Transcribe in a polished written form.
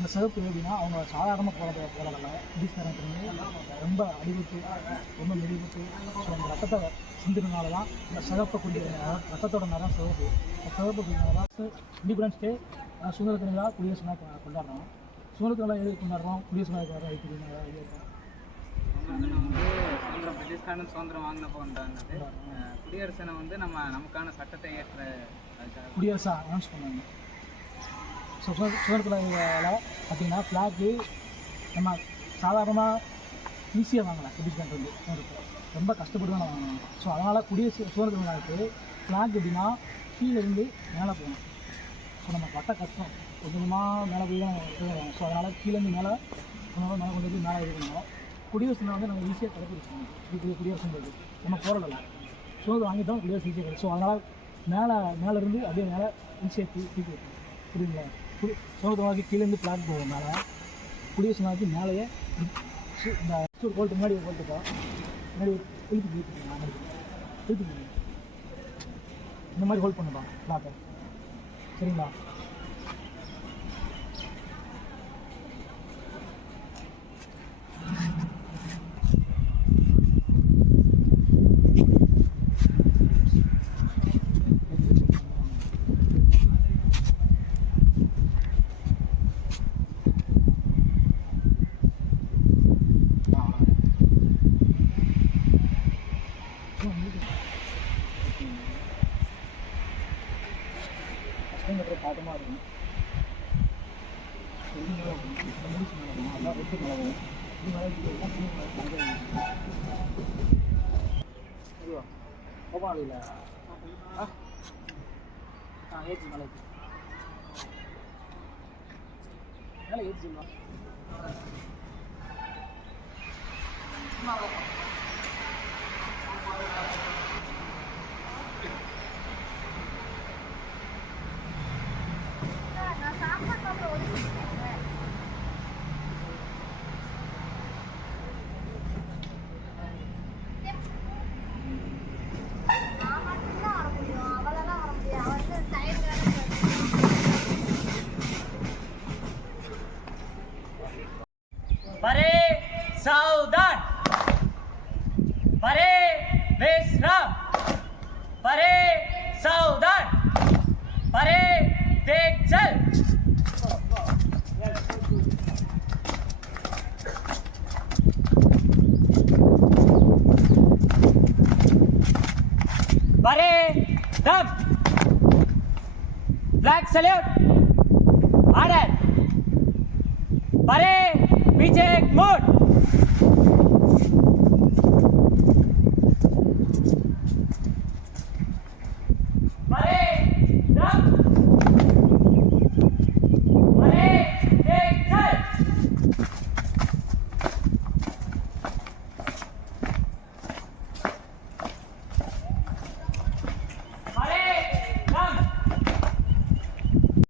அந்த சிவப்பு எப்படின்னா அவங்க சாதாரணமாக போகிறதில்ல பிரிட்டிஷ்காரங்க ரொம்ப அடிபட்டு ரொம்ப மெடிபட்டு. ஸோ அந்த ரத்தத்தை சிந்துறதுனால தான் இந்த சிவப்பை குடிக்கிறதுனால ரத்தத்தோட நேரம் சிவப்பு சிவப்பு குடிக்கிறதுனால தான் இண்டிபெண்டன்ஸ் டே சுதந்திர தினங்களாக குடியரசு நாள் கொண்டாடுறோம். சுதந்திர நாள் எதுக்கு கொண்டாடுறோம்? குடியரசு நாள் வைக்கிறீங்க. சுதந்திரம் பிரிட்டிஷ்காரன் சுதந்திரம் வாங்கினப்போ கொண்டாடினது. குடியரசனை நமக்கான சட்டத்தை ஏற்ற குடியரசாக அனௌன்ஸ் பண்ணாங்க. ஸோ சுதந்திரத்தில் பார்த்திங்கன்னா ஃப்ளாக்கு நம்ம சாதாரணமாக ஈஸியாக வாங்கலாம். பிரிட்டிஷ்காரன் சுதந்திரத்தை ரொம்ப கஷ்டப்பட்டு தான் வாங்கணும். ஸோ அதனால் குடியரசு சுதந்திர நாளுக்கு ஃப்ளாக் எப்படின்னா கீழே இருந்து மேலே போகணும். ஸோ நம்ம பட்ட கஷ்டம் கொஞ்சமாக மேலே போய் தான் எழுதுவாங்க. ஸோ அதனால் கீழேருந்து மேலே மேலே கொண்டு போய் மேலே இது பண்ணுவோம். குடியரசு நாள் நம்ம ஈஸியாக கடைப்பிடிச்சோம். குடியரசுங்கிறது நம்ம போகிறதில்ல. சுதந்திரம் வாங்கிட்டோம், குடியரசு ஈஸியாக கிடைக்கும். ஸோ அதனால் மேலேருந்து அப்படியே மேலே ஈஸியாக தூக்கி வைக்கணும். புரியுங்களா? சுதந்திரம் வாங்கி கீழேருந்து ஃப்ளாக் போகிறதுனால குடியரசு நாளுக்கு மேலேயே இந்த ஒரு கோல்ட்டு முன்னாடி ஒரு கோல்ட்டுப்பா முன்னாடி இழுத்து இந்த மாதிரி ஹோல்ட் பண்ணுப்பா ஃப்ளாக்கை. சரிங்களா? பாட்டமாக இருக்கும். அதான் ஒட்டு மிளகும் இதுவா கோபாலியில் ஏற்றி மலை மேலே ஏற்றிங்களா? परे सावधान, परे विश्राम, परे सावधान, परे देख चल। परे दम, फ्लैग सैल्यूट, ऑर्डर, परे पीछे एक मोड़।